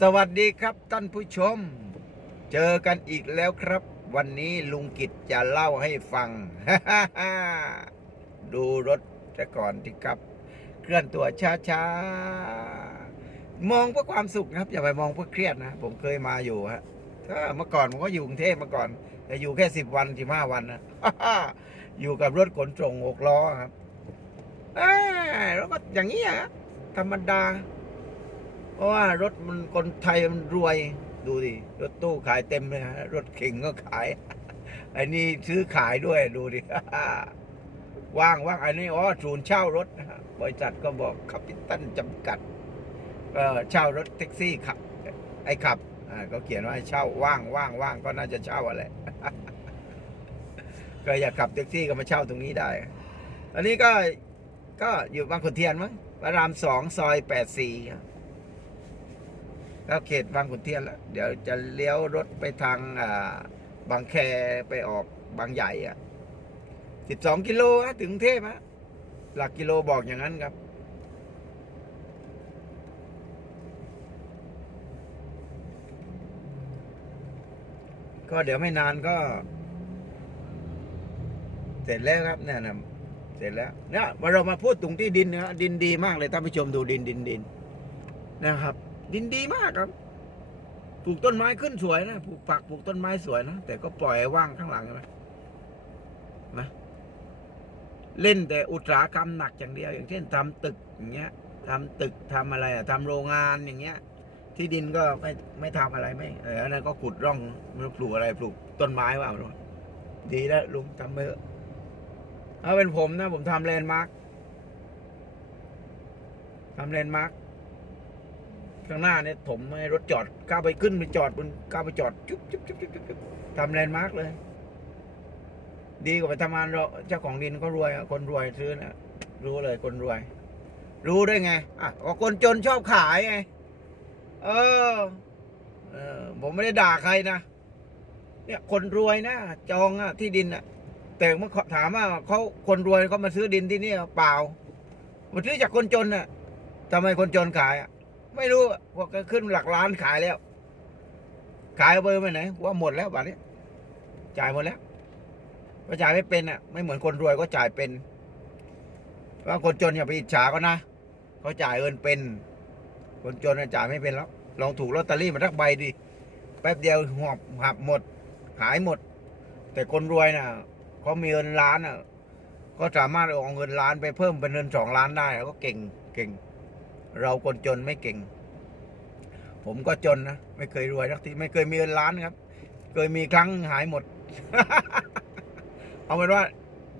สวัสดีครับท่านผู้ชม เจอกันอีกแล้วครับ วันนี้ลุงกิจจะเล่าให้ฟัง ดูรถแต่ก่อนที่ครับ เคลื่อนตัวช้าๆ มองเพื่อความสุขนะครับ อย่าไปมองเพื่อเครียดนะ ผมเคยมาอยู่ฮะเมื่อก่อนผมก็อยู่กรุงเทพมาก่อนแต่อยู่แค่สิบวันสิบห้าวันนะอยู่กับรถขนส่งหกล้อครับเอ้ยแล้วก็อย่างนี้อะธรรมดา เพราะว่ารถมันคนไทยมันรวย ดูดิรถตู้ขายเต็มเลยฮะรถเข่งก็ขายไอ้นี่ซื้อขายด้วยดูดิว่างว่างอันนี้อ๋อศูนย์เช่ารถบริษัทก็บอกคาปิตันจำกัดเช่ารถแท็กซี่ขับ ไอ้ขับอ่าก็เขียนว่าเช่าว่างว่างว่างก็น่าจะเช่าอะไรก็อยากขับแท็กซี่ก็มาเช่าตรงนี้ได้ อันนี้ก็ก็อยู่บางขุนเทียนมั้งพระรามสองซอยแปดสี่ ก็เขตบางขุนเทียนแล้วเดี๋ยวจะเลี้ยวรถไปทางบางแคไปออกบางใหญ่อะสิบสองกิโลฮะถึงเทพฮะหลักกิโลบอกอย่างนั้นครับ ก็เดี๋ยวไม่นานก็ เสร็จแล้วครับเนี่ยนะเสร็จแล้วเนี่ยมาเรามาพูดตรงที่ดินนะดินดีมากเลยท่านผู้ชมดูดินดินดินนะครับ ดินดีมากครับ ปลูกต้นไม้ขึ้นสวยนะปลูกผักปลูกต้นไม้สวยนะแต่ก็ปล่อยว่างข้างหลังใช่ไหมนะเล่นแต่อุตสาหกรรมหนักอย่างเดียว อย่างเช่นทำตึกอย่างเงี้ยทำตึกทำอะไรอะทำโรงงานอย่างเงี้ย ที่ดินก็ไม่ไม่ทำอะไรไม่เอออันนั้นก็ขุดร่องไม่ปลูกอะไรปลูกต้นไม้ว่าม่รู้ดีแล้วลุงทำเถอะถ้าเป็นผมนะ ผมทำแลนด์มาร์คทำแลนด์มาร์ค ข้างหน้าเนี่ยผมให้รถจอดก้าวไปขึ้นไปจอดบนก้าวไปจอดจุ๊บจุ๊บจุ๊บจุ๊บจุ๊บทำแลนด์มาร์กเลย ดีกว่าไปทำงานเราเจ้าของดินเขารวยอะคนรวยซื้อนะรู้เลยคนรวย รู้ได้ไงอะก็คนจนชอบขายไงเออเออผมไม่ได้ด่าใครนะเนี่ยคนรวยนะจองอะที่ดินอะแต่เมื่อถามว่าเขาคนรวยเขามาซื้อดินที่นี่เปล่ามาซื้อจากคนจนอะทำไมคนจนขายอะ ไม่รู้ว่าก็ขึ้นหลักล้านขายแล้ว ขายเอาไปไหนว่าหมดแล้วบัดนี้จ่ายหมดแล้วก็จ่ายไม่เป็นอะ ไม่เหมือนคนรวยก็จ่ายเป็นว่าคนจนอย่าไปอิจฉาเขานะเขาจ่ายเงินเป็น คนจนน่ะจ่ายไม่เป็นแล้ว ลองถูกลอตเตอรี่มาทักใบดิแป๊บเดียวหอบหับหมด หายหมด แต่คนรวยน่ะเขามีเงินล้านอะก็สามารถเอาเงินล้านไปเพิ่มเป็นเงินสองล้านได้ก็เก่งเก่ง เราคนจนไม่เก่ง ผมก็จนนะ ไม่เคยรวยสักทีไม่เคยมีเงินล้านครับ เคยมีครั้งหายหมด เอาเป็นว่า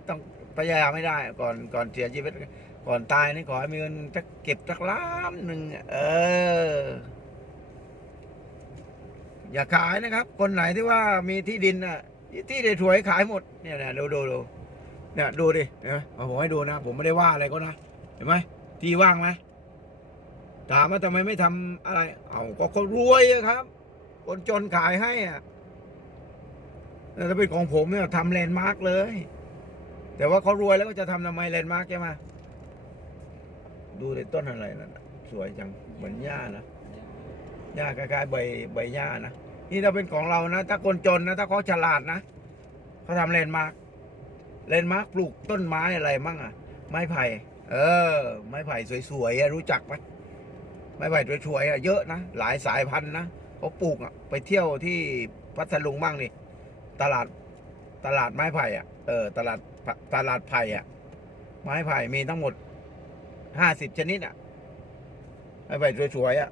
ต้องพยายามไม่ได้ ก่อนก่อนเสียชีวิตก่อนตายนี่ขอให้มีเงินสักเก็บสักล้านหนึ่งเออ อย่าขายนะครับ คนไหนที่ว่ามีที่ดินอะที่ได้ถวยขายหมดเนี่ยนะดูดูดูเนี่ยดูดิเห็นไหมเอาผมให้ดูนะ ผมไม่ได้ว่าอะไรก็นะ เห็นไหมที่ว่างไหม ถามว่าทำไมไม่ทำอะไร เอาก็เขารวยครับ คนจนขายให้อะถ้าเป็นของผมเนี่ยทำแลนด์มาร์กเลย แต่ว่าเขารวยแล้วก็จะทำทำไมแลนด์มาร์กใช่ไหมดูในต้นอะไรนั่นน่ะสวยจังเหมือนหญ้านะหญ้าคล้ายๆใบใบหญ้านะนี่ถ้าเป็นของเรานะ ถ้าคนจนนะ ถ้าเขาฉลาดนะเขาทำแลนด์มาร์กแลนด์มาร์กปลูกต้นไม้อะไรมั่งอะ ไม้ไผ่ เออ ไม้ไผ่สวยๆรู้จักไหม ไม้ไผ่วยๆอะเยอะนะหลายสายพันธุ์นะเขาปลูกอะไปเที่ยวที่พัทลุงบ้างนี่ตลาดตลาดไม้ไผ่อะเออตลาดตลาดไผ่อะไม้ไผ่มีทั้งหมดห้าสิบชนิดอะไม้ไผ่สวยๆอะ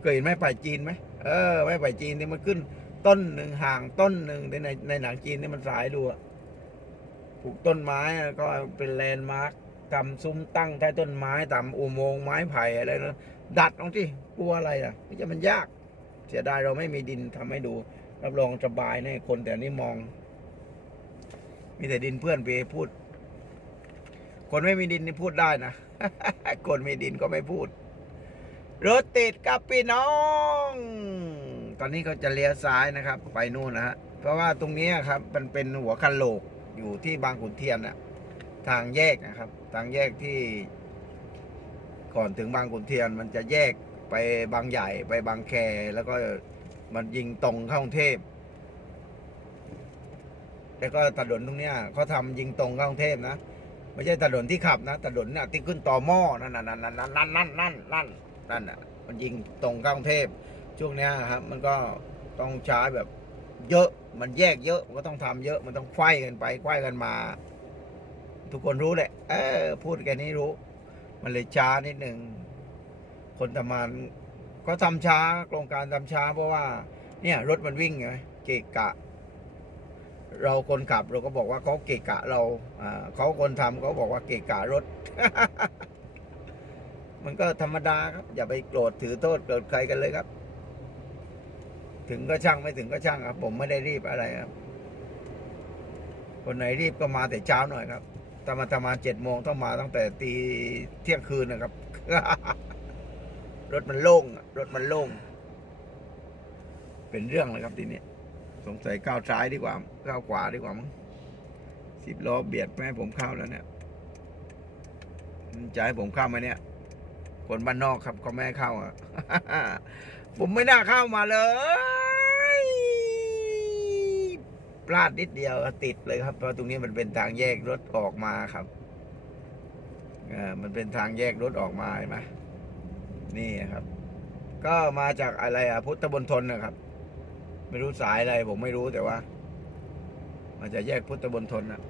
เคยเห็นไม้ไผ่จีนไหมเออไม้ไผ่จีนนี่มันขึ้น ต้นหนึ่งห่างต้นหนึ่งในในในหนังจีนนี่มันสายดูอะปลูกต้นไม้ก็เป็นแลนด์มาร์ค ทำซุ้มตั้งใต้ต้นไม้ทำอุโมงค์ไม้ไผ่อะไรนะดัดตรงที่กลัวอะไรอะไม่ใช่มันยาก เสียดายเราไม่มีดินทำให้ดู รับรองสบายแน่คนแต่นี่มอง มีแต่ดินเพื่อนไปพูด คนไม่มีดินนี่พูดได้นะคนมีดินก็ไม่พูดรถติดกับพี่น้อง ตอนนี้ก็จะเลี้ยวซ้ายนะครับ ไปนู่นนะฮะเพราะว่าตรงนี้ครับมันเป็นหัวคันโหลกอยู่ที่บางขุนเทียนน่ะ ทางแยกนะครับ ทางแยกที่ ก่อนถึงบางขุนเทียน มันจะแยกไปบางใหญ่ไปบางแคแล้วก็มันยิงตรงเข้ากรุงเทพแล้วก็ถนนตรงเนี้ยเขาทำยิงตรงเข้ากรุงเทพนะไม่ใช่ถนนที่ขับนะถนนน่ะที่ขึ้นต่อหม้อนั่นน่ะนั่นนั่นนั่นนั่นนั่นนั่นนั่นน่ะมันยิงตรงเข้ากรุงเทพช่วงเนี้ยครับ มันก็ต้องใช้แบบเยอะมันแยกเยอะมันก็ต้องทำเยอะมันต้องไขว้กันไปไขว้กันมา ทุกคนรู้แหละ เออ พูดแค่นี้รู้ มันเลยช้านิดหนึ่ง คนทำงานก็ทำช้าโครงการทำช้า เพราะว่า เนี่ยรถมันวิ่งไงเกะกะ เราคนขับเราก็บอกว่าเขาเกะกะเราอ่าเขาคนทำเขาบอกว่าเกะกะรถ มันก็ธรรมดาครับ อย่าไปโกรธถือโทษโกรธใครกันเลยครับ ถึงก็ช่างไม่ถึงก็ช่างครับ ผมไม่ได้รีบอะไรครับคนไหนรีบก็มาแต่เช้าหน่อยครับ ถ้ามาทำงานเจ็ดโมงต้องมาตั้งแต่ตีเที่ยงคืนนะครับ รถมันโล่งรถมันโล่ง เป็นเรื่องเลยครับทีนี้สงสัยก้าวซ้ายดีกว่าก้าวขวาดีกว่ามั้งสิบล้อเบียดไม่ผมเข้าแล้วเนี่ยจะให้ผมเข้าไหมาเนี่ย คนบ้านนอกครับก็ไม่เข้าอะ ผมไม่น่าเข้ามาเลย พลาดนิดเดียวติดเลยครับ เพราะตรงนี้มันเป็นทางแยกรถออกมาครับเออมันเป็นทางแยกรถออกมาเห็นไหมนี่ครับ ก็มาจากอะไรอะพุทธบนทนนะครับ ไม่รู้สายอะไรผมไม่รู้แต่ว่า มาจากแยกพุทธบนทนนะ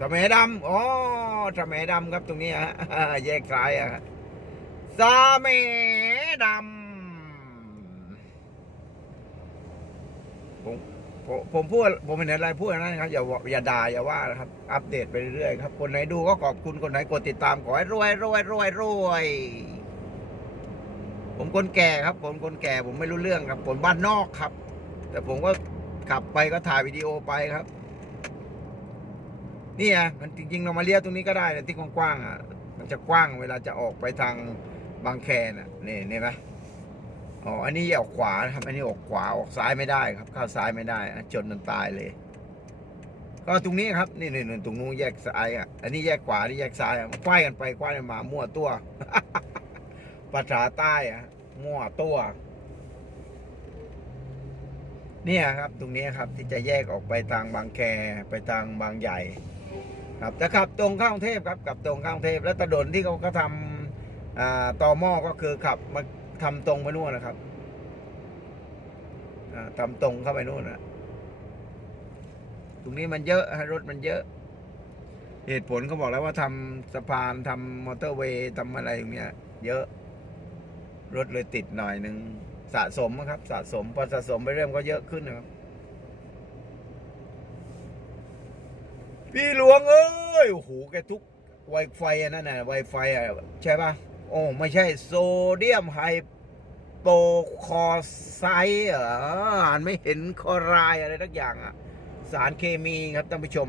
สมัยดำอ๋อสมัยดำครับตรงนี้ฮะแยกซ้ายอะสมัยดำ ผมผมพูดผมเป็นอะไรพูดอย่างนั้นครับอย่าอย่าด่าอย่าว่านะครับ อัปเดตไปเรื่อยๆครับ คนไหนดูก็ขอบคุณคนไหนกดติดตามขอให้รวยรวยรวยรวยผมคนแก่ครับ ผมคนแก่ผมไม่รู้เรื่องครับ ผมบ้านนอกครับ แต่ผมก็ขับไปก็ถ่ายวิดีโอไปครับนี่อะมันจริงๆเรามาเลี้ยวตรงนี้ก็ได้นะที่กว้างๆอะ มันจะกว้างเวลาจะออกไปทางบางแคน่ะนี่นี่ไหม อ๋อ อันนี้ออกขวาครับ อันนี้ออกขวาออกซ้ายไม่ได้ครับ เข้าซ้ายไม่ได้จนมันตายเลย ก็ตรงนี้ครับ นี่นี่นี่ตรงนู้นแยกซ้ายอะ อันนี้แยกขวานี่แยกซ้ายควายกันไปควายกันมามั่วตัว ภาษาใต้อะ มั่วตัว เนี่ยครับ ตรงนี้ครับ ที่จะแยกออกไปทางบางแคไปทางบางใหญ่ ครับจะขับตรงข้ากรุงเทพครับขับตรงข้ากรุงเทพ แล้วถนนที่เขาก็ทำต่อหม้อก็คือขับมา ทำตรงไปนู่นนะครับอ่าทำตรงเข้าไปนู่นนะตรงนี้มันเยอะฮะรถมันเยอะ เหตุผลเขาบอกแล้วว่าทำสะพานทำมอเตอร์เวย์ทำอะไรอย่างเงี้ย เยอะ รถเลยติดหน่อยหนึ่งสะสมอะครับ สะสมพอสะสมไปเรื่อยก็เยอะขึ้นนะครับ พี่หลวงเอ้ยโอ้โหแกทุกไวไฟอันนั่นน่ะไวไฟอะใช่ปะโอ้ไม่ใช่โซเดียมไฮ โปรคอไซเหรออ่านไม่เห็นคอรายอะไรทักอย่างอะสารเคมีครับท่านผู้ชม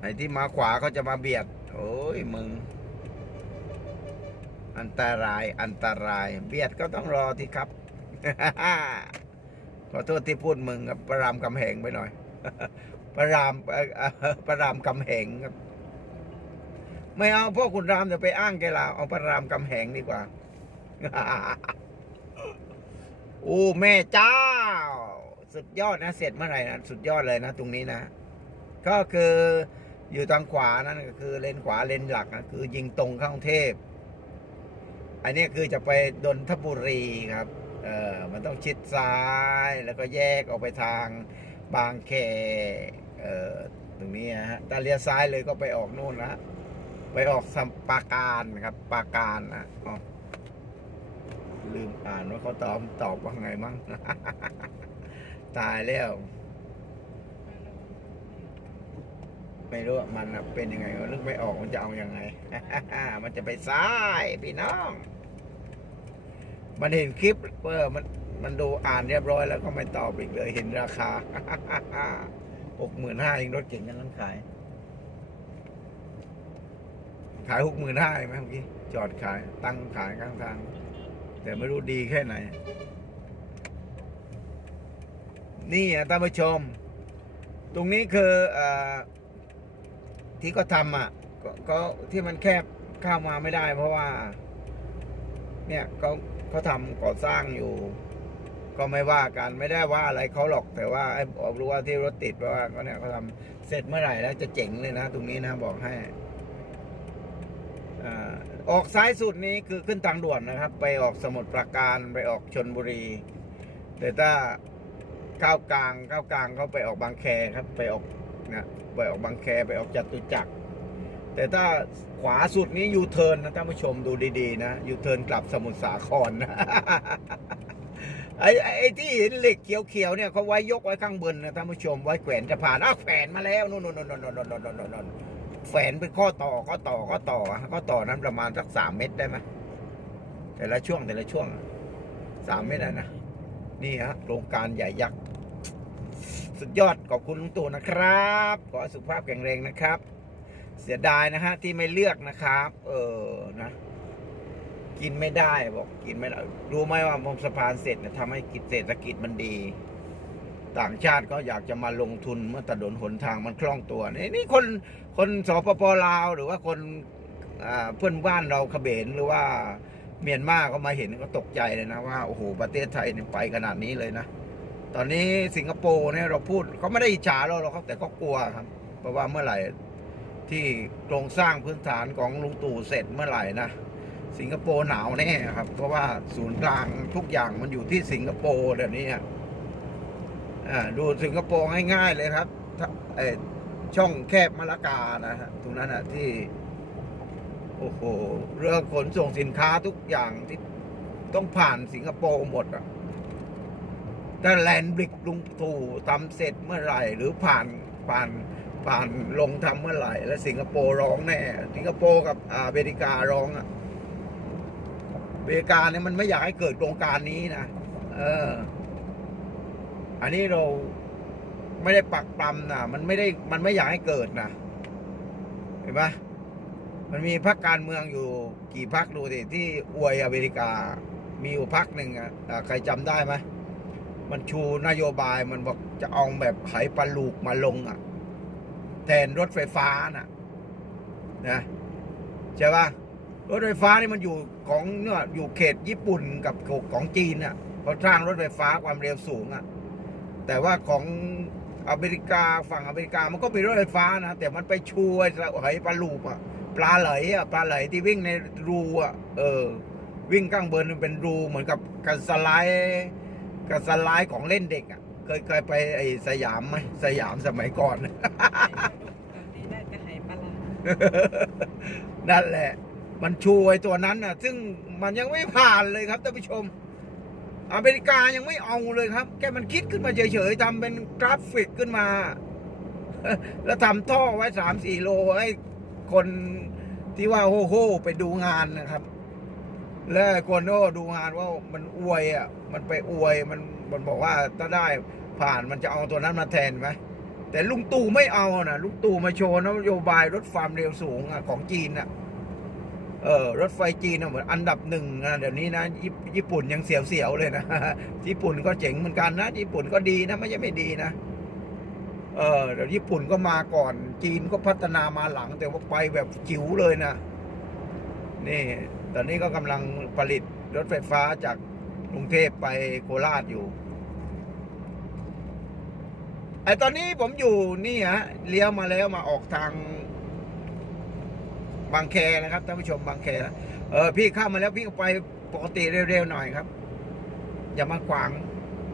ไอ้ที่มาขวาเขาจะมาเบียด โอ้ยมึง อันตรายอันตราย เบียดก็ต้องรอที่ครับ ขอโทษที่พูดมึงครับประรามกำแหงไปหน่อย ประรามประรามกำแหงครับ ไม่เอาพวกคุณรามจะไปอ้างแกลาเอาประรามกำแหงดีกว่า โอ้แม่เจ้า สุดยอดนะ เสร็จเมื่อไหร่นะสุดยอดเลยนะ ตรงนี้นะ ก็คืออยู่ทางขวานั่นก็คือเลนขวาเลนหลักนะคือยิงตรงเข้ากรุงเทพ อันนี้คือจะไปดนทบุรีครับ เออมันต้องชิดซ้ายแล้วก็แยกออกไปทางบางแคเออตรงนี้ฮะถ้าเลี้ยวซ้ายเลยก็ไปออกนู่นนะ ไปออกสัมปาการครับปาการนะอ๋อลืมอ่านว่าเขาตอบตอบว่าไงมั่ง ตายแล้ว ไม่รู้ว่ามันเป็นยังไงนึกไม่ออกมันจะเอาอยัางไง มันจะไปซ้ายพี่น้อง มันเห็นคลิปเออมัน มันดูอ่านเรียบร้อยแล้วก็ไม่ตอบอีกเลย เห็นราคาหกหมื่นห้าเองรถเก่งกันนั้นขาย ขายหกหมื่นห้าไหมเมื่อกี้จอดขายตั้งขายข้างทาง แต่ไม่รู้ดีแค่ไหน นี่อะท่านผู้ชม ตรงนี้คืออที่ก็ทำอะก็ก็ที่มันแคบเข้ามาไม่ได้ เพราะว่า เนี่ยเขาเขาทำก่อสร้างอยู่ก็ไม่ว่ากันไม่ได้ว่าอะไรเขาหรอกแต่ว่าไอ้บอกรู้ว่าที่รถติดเพราะว่าเขาเนี่ยเขาทำเสร็จเมื่อไหร่แล้วจะเจ๋งเลยนะ ตรงนี้นะบอกให้ ออกซ้ายสุดนี้คือขึ้นทางด่วนนะครับ ไปออกสมุทรปราการไปออกชนบุรี แต่ถ้าก้าวกลางก้าวกลางเขาไปออกบางแคครับไปออกนะไปออกบางแคไปออกจตุจักร แต่ถ้าขวาสุดนี้ยูเทิร์นนะท่านผู้ชมดูดีๆนะยูเทิร์นกลับสมุทรสาครไอ้ไอ้ที่เห็นเหล็กเขียวๆเนี่ยเขาไว้ยกไว้ข้างบนนะท่านผู้ชมไว้แขวนจะผ่านอ้าแขวนมาแล้วนู่นนู่นนู่นนู่นนู่นนู่น แขวนเป็นข้อต่อข้อต่อข้อต่อข้อต่อนั้นประมาณสักสามเมตรได้ไหมแต่ละช่วงแต่ละช่วงสามเมตรนะนี่ฮะโครงการใหญ่ยักษ์สุดยอดขอบคุณลุงตู่นะครับ ขอสุขภาพแข็งแรงนะครับ เสียดายนะฮะที่ไม่เลือกนะครับ เออนะกินไม่ได้บอกกินไม่ได้รู้ไหมว่าพอสะพานเสร็จเนี่ยทำให้กิจเศรษฐกิจมันดี ต่างชาติก็อยากจะมาลงทุนเมื่อถนนหนทางมันคล่องตัว นี่นี่คนคนสปปลาว หรือว่าคนเพื่อนบ้านเราเขมรหรือว่าเมียนมาก็มาเห็นก็ตกใจเลยนะว่าโอ้โหประเทศไทยไปขนาดนี้เลยนะ ตอนนี้สิงคโปร์เนี่ยเราพูดเขาไม่ได้อิจฉาเราหรอกครับแต่ก็กลัวครับ เพราะว่าเมื่อไหร่ที่โครงสร้างพื้นฐานของลุงตู่เสร็จเมื่อไหร่นะสิงคโปร์หนาวแน่ครับ เพราะว่าศูนย์กลางทุกอย่างมันอยู่ที่สิงคโปร์เดี๋ยวนี้อะอ่า ดูสิงคโปร์ง่ายๆเลยครับช่องแคบมะละกานะฮะตรงนั้นอะที่ โอ้โห เรือขนส่งสินค้าทุกอย่างที่ต้องผ่านสิงคโปร์หมดอะถ้าแลนบริกลุงตู่ทำเสร็จเมื่อไหร่ หรือผ่านผ่านผ่านลงทำเมื่อไหร่ แล้วสิงคโปร์ร้องแน่ สิงคโปร์กับอ่าอเมริการ้องอะอเมริกาเนี่ยมันไม่อยากให้เกิดโครงการนี้นะเออ อันนี้เราไม่ได้ปักปรำนะมันไม่ได้มันไม่อยากให้เกิดนะเห็นปะมันมีพรรคการเมืองอยู่กี่พรรคดูสิที่อวยอเมริกา มีอยู่พรรคหนึ่งอะใครจำได้ไหมมันชูนโยบายมันบอกจะเอาแบบไหปลาลูกมาลงอะ แทนรถไฟฟ้าน่ะนะใช่ปะรถไฟฟ้านี่มันอยู่ของเนี่ยอยู่เขตญี่ปุ่นกับของจีนอะเขาสร้างรถไฟฟ้าความเร็วสูงอะ แต่ว่าของอเมริกาฝั่งอเมริกามันก็มีรถไฟฟ้านะ แต่มันไปช่วยไหปลาลูปอะปลาไหลอะปลาไหลที่วิ่งในรูอะเออ วิ่งข้างบนมันเป็นรูเหมือนกับการสไลด์การสไลด์ของเล่นเด็กอะเคยเคยไปไอ้สยามไหมสยามสมัยก่อนนี่ได้จะให้ปลาร้านั่นแหละ มันชูไอ้ตัวนั้นน่ะซึ่งมันยังไม่ผ่านเลยครับท่านผู้ชม อเมริกายังไม่เอาเลยครับแค่มันคิดขึ้นมาเฉยๆทำเป็นกราฟิกขึ้นมา แล้วทำท่อไว้สามสี่โลให้คนที่ว่าโฮโฮไปดูงานนะครับ แล้วคนโอ้ดูงานว่ามันอวยอะ มันไปอวยมันมันบอกว่าถ้าได้ผ่านมันจะเอาตัวนั้นมาแทนไหมแต่ลุงตู่ไม่เอานะลุงตู่มาโชว์นโยบายรถความเร็วสูงอะของจีนอะเออรถไฟจีนอะเหมือนอันดับหนึ่งนะเดี๋ยวนี้นะญี่ ญี่ปุ่นยังเสียวๆเลยนะ ญี่ปุ่นก็เจ๋งเหมือนกันนะ ญี่ปุ่นก็ดีนะ ไม่ใช่ไม่ดีนะ เออเดี๋ยวญี่ปุ่นก็มาก่อน จีนก็พัฒนามาหลัง แต่ว่าไปแบบจิ๋วเลยนะ นี่ ตอนนี้ก็กำลังผลิตรถไฟฟ้าจากกรุงเทพไปโคราชอยู่ไอตอนนี้ผมอยู่นี่ฮะเลี้ยวมาแล้วมาออกทางบางแคนะครับท่านผู้ชมบางแคนะเออพี่เข้ามาแล้วพี่ก็ไป ปกติเร็วๆหน่อยครับ อย่ามาขวาง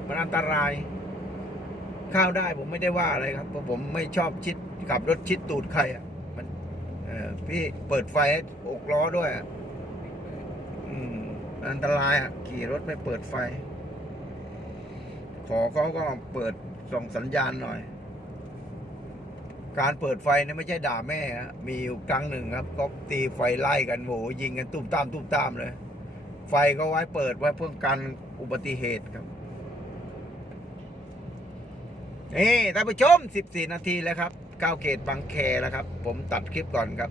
มันอันตราย ข้าวได้ผมไม่ได้ว่าอะไรครับเพราะผมไม่ชอบชิดขับรถชิดตูดใครอะมันพี่เปิดไฟอกล้อด้วยอะอืมอันตรายอะขี่รถไม่เปิดไฟ ขอเขาก็เปิดส่งสัญญาณหน่อย การเปิดไฟนี่ไม่ใช่ด่าแม่ฮะมีอยู่ครั้งหนึ่งครับก็ตีไฟไล่กันโหยิงกันตุ้มตามตุ้มตามเลย ไฟก็ไว้เปิดไว้เพื่อกันอุบัติเหตุครับ นี่ท่านผู้ชม 14 นาทีแล้วครับก้าวเขตบางแคแล้วครับ ผมตัดคลิปก่อนครับ